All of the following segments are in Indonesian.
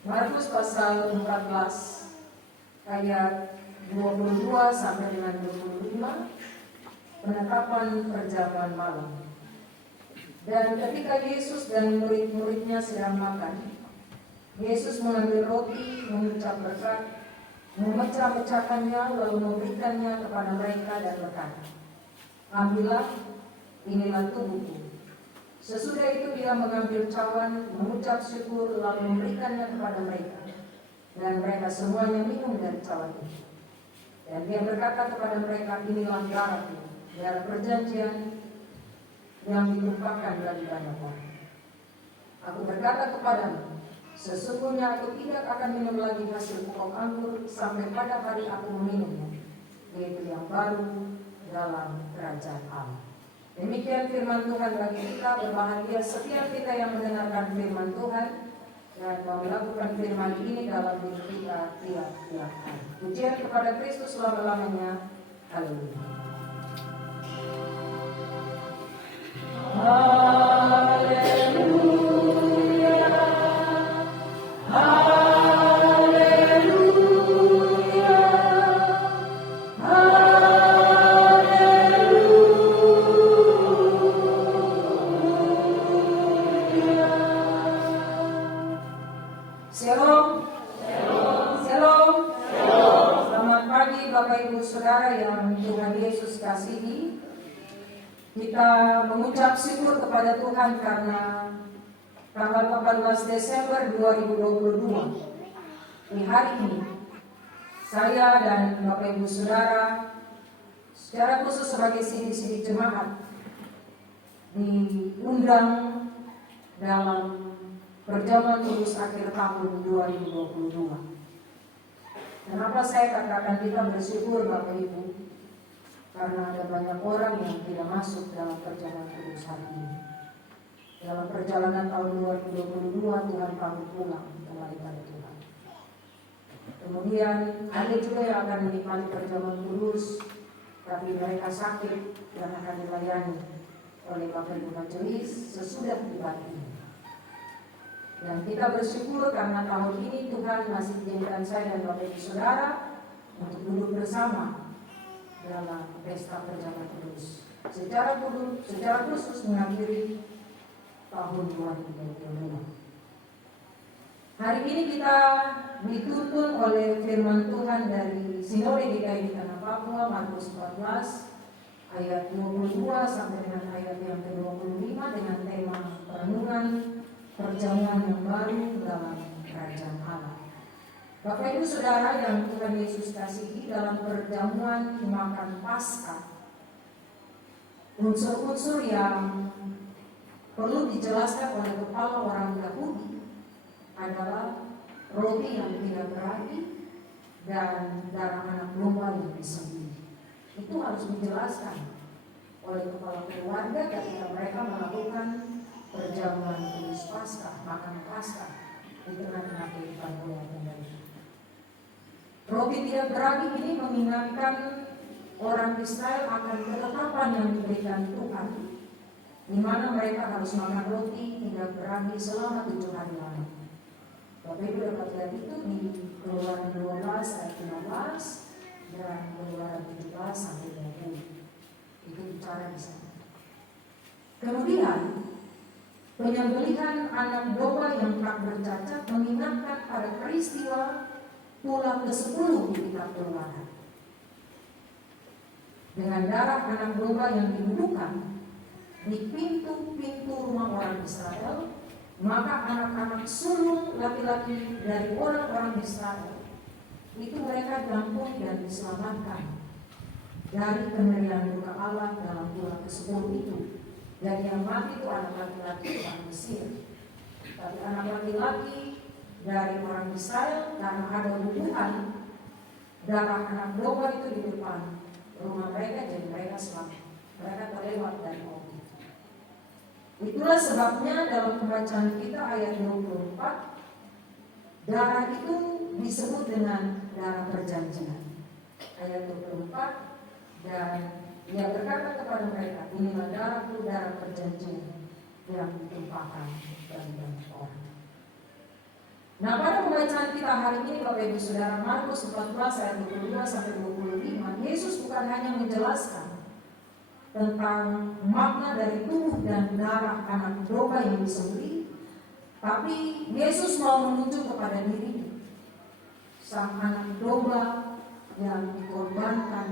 Markus pasal 14 ayat 22 sampai dengan 25, penetapan perjamuan malam. Dan ketika Yesus dan murid-muridnya sedang makan, Yesus mengambil roti, mengucap berkat, memecah-mecahkannya, lalu memberikannya kepada mereka dan berkata, "Ambillah, inilah tubuhku." Sesudah itu dia mengambil cawan, mengucap syukur, lalu memberikannya kepada mereka. Dan mereka semuanya minum dari cawan itu. Dan dia berkata kepada mereka, "Inilah darahku, darah perjanjian yang ditumpahkan bagi banyak orang. Aku berkata kepadamu, sesungguhnya aku tidak akan minum lagi hasil pokok anggur sampai pada hari aku meminumnya, yaitu yang baru dalam kerajaan Allah." Demikian firman Tuhan bagi kita. Berbahagia setiap kita yang mendengarkan firman Tuhan dan melakukan firman ini dalam diri kita tiap-tiap hari. Pujian kepada Kristus selama-lamanya. Haleluya. Kita mengucap syukur kepada Tuhan karena tanggal 14 Desember 2022 di hari ini saya dan Bapak Ibu Saudara secara khusus sebagai sidi-sidi jemaat diundang dalam perjamuan kudus akhir tahun 2022. Kenapa saya katakan kita bersyukur Bapak Ibu? Karena ada banyak orang yang tidak masuk dalam perjalanan kudus hari ini. Dalam perjalanan tahun 2022 Tuhan pamit pulang kembali pada Tuhan. Kemudian ada juga yang akan menikmati perjamuan kudus, tapi mereka sakit dan akan dilayani oleh Bapak Ibu Majelis sesudah ibadah ini. Dan kita bersyukur karena tahun ini Tuhan masih menjadikan saya dan Bapak Ibu Saudara untuk duduk bersama dalam pesta perjamuan kudus secara khusus mengakhiri tahun 2022. Hari ini kita dituntun oleh firman Tuhan dari Sinode GKI di Tanah Papua, Markus 14 ayat 22 sampai dengan ayat yang ke-25 dengan tema perenungan perjamuan yang baru dalam kerajaan Allah. Bapak Ibu Saudara yang Tuhan Yesus kasihi, dalam perjamuan makan Paskah, unsur-unsur yang perlu dijelaskan oleh kepala orang Yahudi adalah roti yang tidak beragi dan darah anak domba yang disembelih. Itu harus dijelaskan oleh kepala keluarga ketika mereka melakukan perjamuan kudus Paskah, makan Paskah di tengah-tengah kehidupan keluarga mereka. Roti tidak beragi ini mengingatkan orang Israel akan ketetapan yang diberikan Tuhan, di mana mereka harus makan roti tidak beragi selama 7 hari lamanya. Bapak Ibu dapat lihat itu di Keluaran 12 ayat 15 dan Keluaran 17 sampai 20. Itu bicara di sana. Kemudian penyembelihan anak domba yang tak bercacat mengingatkan pada peristiwa pulang ke-10 di kitab Keluaran. Dengan darah anak domba yang dibubuhkan di pintu-pintu rumah orang Israel, maka anak-anak sulung laki-laki dari orang-orang Israel itu mereka diampuni dan diselamatkan dari kemeriahan murka Allah dalam bulan ke-10 itu. Dan yang mati itu anak laki-laki orang Mesir, tapi anak laki-laki dari orang Israel karena ada bubuhan darah anak domba itu di depan rumah mereka, jadi mereka selamat. Mereka terlewat dari mobil. Itulah sebabnya dalam pembacaan kita ayat 24, darah itu disebut dengan darah perjanjian. Ayat 24, dan ia berkata kepada mereka, inilah darahku, darah perjanjian yang ditumpahkan bagi banyak orang. Nah, pada pembacaan kita hari ini Bapak Ibu Saudara, Markus 14 ayat 22 sampai 25, Yesus bukan hanya menjelaskan tentang makna dari tubuh dan darah anak domba yang disembelih, tapi Yesus mau menunjuk kepada dirinya, sang anak domba yang dikorbankan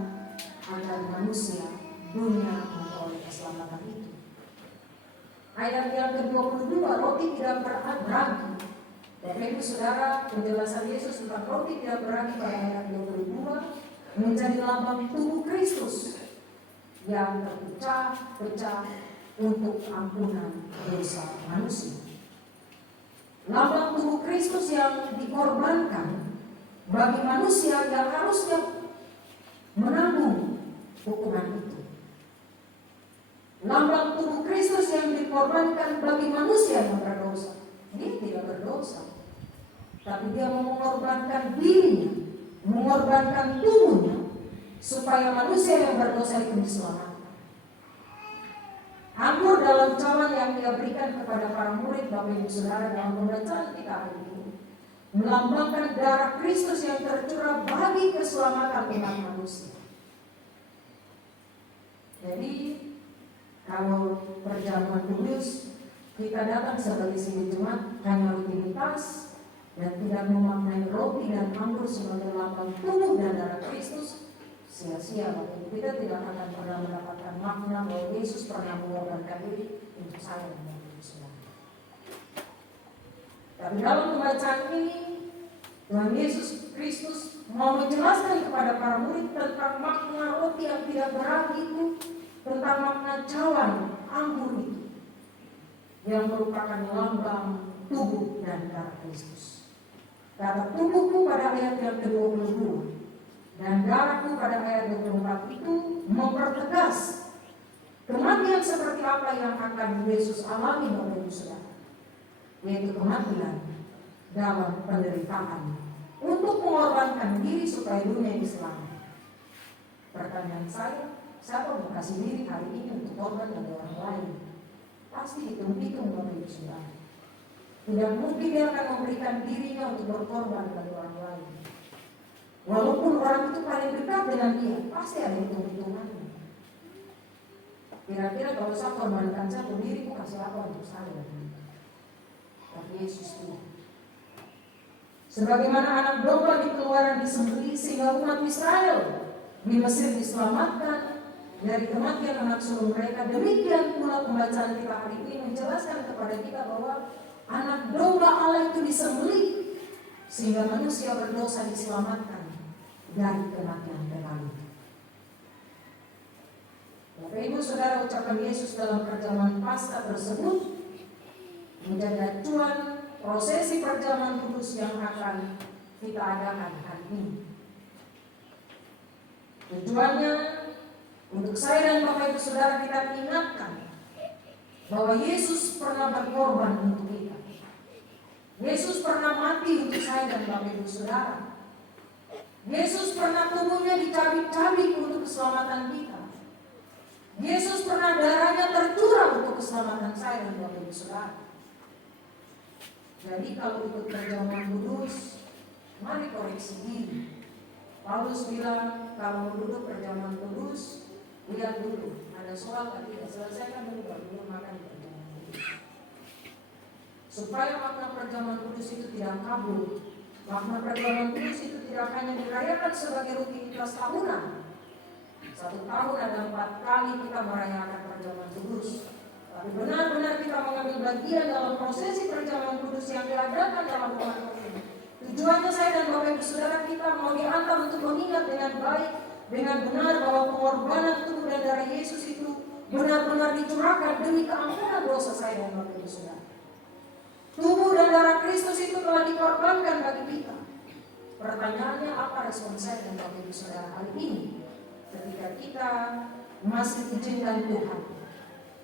agar manusia dunia memperoleh keselamatan itu. Ayat yang ke-22, roti tidak beragi. Bapak Ibu Saudara, penjelasan Yesus tentang roti tidak beragi pada ayat 22 menjadi lambang tubuh Kristus yang terpecah-pecah untuk ampunan dosa manusia. Lambang tubuh Kristus yang dikorbankan bagi manusia yang harusnya menanggung hukuman itu. Lambang tubuh Kristus yang dikorbankan bagi manusia yang berdosa. Dia tidak berdosa, tapi dia mengorbankan dirinya, mengorbankan tubuhnya, supaya manusia yang berdosa itu diselamatkan. Anggur dalam cawan yang dia berikan kepada para murid Bapak Ibu Saudara dalam pembacaan kita hari ini melambangkan darah Kristus yang tercurah bagi keselamatan umat manusia. Jadi kalau perjamuan kudus kita datang sebagai sidang jemaat hanya rutinitas dan tidak memaknai roti dan anggur sebagai lambang tubuh dan darah Kristus, sia-sia. Kita tidak akan pernah mendapatkan makna bahwa Yesus pernah mengorbankan diri untuk saya dan manusia. Tapi dalam pembacaan ini Tuhan Yesus Kristus mau menjelaskan kepada para murid tentang makna roti yang tidak beragi itu, tentang makna cawan anggur itu yang merupakan lambang tubuh dan darah Kristus. Kata tubuhku pada ayat yang ke-22 dan darahku pada ayat 24 itu mempertegas kematian seperti apa yang akan Yesus alami Bapak Ibu Saudara, yaitu kematian dalam penderitaan untuk mengorbankan diri supaya dunia diselamatkan. Pertanyaan saya, siapa mau kasih diri hari ini untuk korban bagi orang lain? Pasti hitung-hitung Bapak Ibu Saudara. Tidak mungkin dia akan memberikan dirinya untuk berkorban bagi orang lain. Walaupun orang itu paling dekat dengan dia, pasti ada hitung-hitungannya. Kira-kira kalau saya korbankan satu diri, aku kasih apa untuk saya? Tapi Yesus tidak. Sebagaimana anak domba di Keluaran disembelih sehingga umat Israel di Mesir diselamatkan dari kematian anak sulung mereka, demikian pula pembacaan kita hari ini menjelaskan kepada kita bahwa anak domba Allah itu disembelih sehingga manusia berdosa diselamatkan dari kematian kekal. Bapak Ibu Saudara, ucapan Yesus dalam perjamuan Paskah tersebut menjadi acuan prosesi perjamuan kudus yang akan kita adakan hari ini. Tujuannya untuk saya dan Bapak Ibu Saudara kita ingatkan bahwa Yesus pernah berkorban untuk kita. Yesus pernah mati untuk saya dan Bapak Ibu Saudara. Yesus pernah tubuhnya dicabik-cabik untuk keselamatan kita. Yesus pernah darahnya tercurah untuk keselamatan saya dan Bapak Ibu Saudara. Jadi kalau ikut perjamuan kudus, mari koreksi diri. Paulus bilang kalau duduk perjamuan kudus, lihat dulu ada soal atau tidak, selesaikan dulu baru makan perjamuan kudus. Supaya makna perjamuan kudus itu tidak kabur. Makna perjamuan kudus itu tidak hanya dirayakan sebagai rutinitas tahunan. 1 tahun ada 4 kali kita merayakan perjamuan kudus. Tapi benar-benar kita mengambil bagian dalam prosesi perjamuan kudus yang diadakan dalam rumah ini. Tujuannya saya dan Bapak Ibu Saudara kita mau diantar untuk mengingat dengan baik, dengan benar bahwa pengorbanan tubuh dan darah Yesus itu benar-benar dicurahkan demi keampunan dosa saya dan Bapak Ibu Saudara. Tubuh dan darah Kristus itu telah dikorbankan bagi kita. Pertanyaannya, apa respon saya dan Bapak Ibu Saudara hari ini ketika kita masih diizinkan Tuhan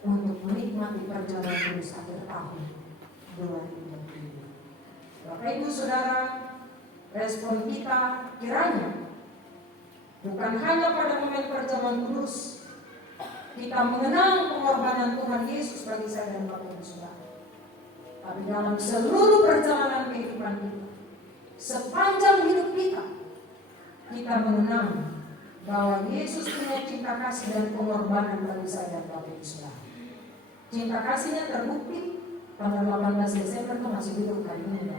untuk menikmati perjalanan kudus akhir tahun 2020? Bapak Ibu Saudara, respon kita kiranya bukan hanya pada momen perjamuan kudus kita mengenang pengorbanan Tuhan Yesus bagi saya dan Bapak Ibu Saudara, tapi dalam seluruh perjalanan kehidupan kita sepanjang hidup kita mengenal bahwa Yesus punya cinta kasih dan pengorbanan bagi saya dan Bapak Ibu Saudara. Cinta kasihnya terbukti tanggal 18 Desember itu masih hidup hari ini.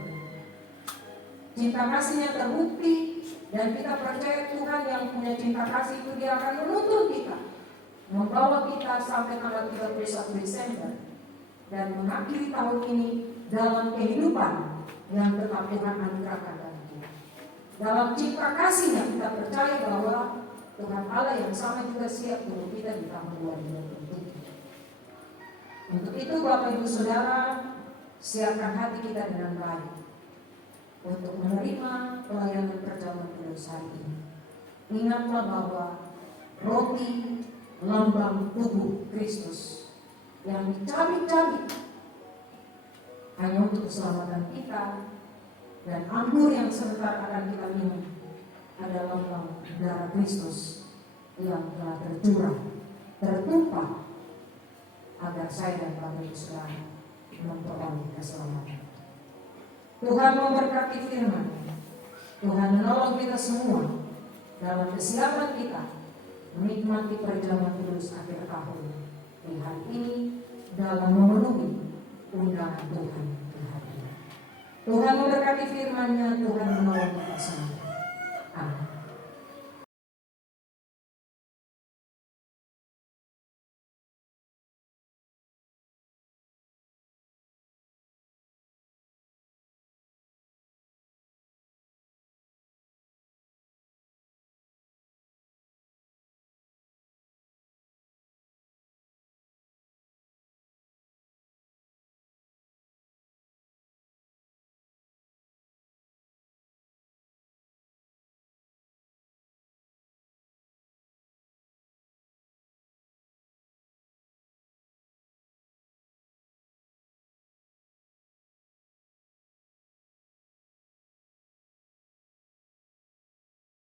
Cinta kasihnya terbukti dan kita percaya Tuhan yang punya cinta kasih itu dia akan menuntun kita, membawa kita sampai tanggal 31 Desember dan mengakhiri tahun ini dalam kehidupan yang tetap Tuhan anugerahkan bagi kita. Dalam cinta kasihnya kita percaya bahwa Tuhan Allah yang sama juga siap untuk kita di tahun 2023. Untuk itu Bapak Ibu Saudara, siapkan hati kita dengan baik untuk menerima pelayanan perjamuan kudus hari ini. Ingatlah bahwa roti lambang tubuh Kristus yang dicabik-cabik hanya untuk keselamatan kita, dan anggur yang sebentar akan kita minum adalah lambang darah Kristus yang telah tercurah, tertumpah agar saya dan Bapak Ibu Saudara memperoleh keselamatan. Tuhan memberkati firman. Tuhan menolong kita semua dalam kesiapan kita menikmati perjamuan kudus akhir tahun di hari ini dalam memenuhi undangan Tuhan di hari ini. Tuhan memberkati firman-Nya, Tuhan menolong kita semua.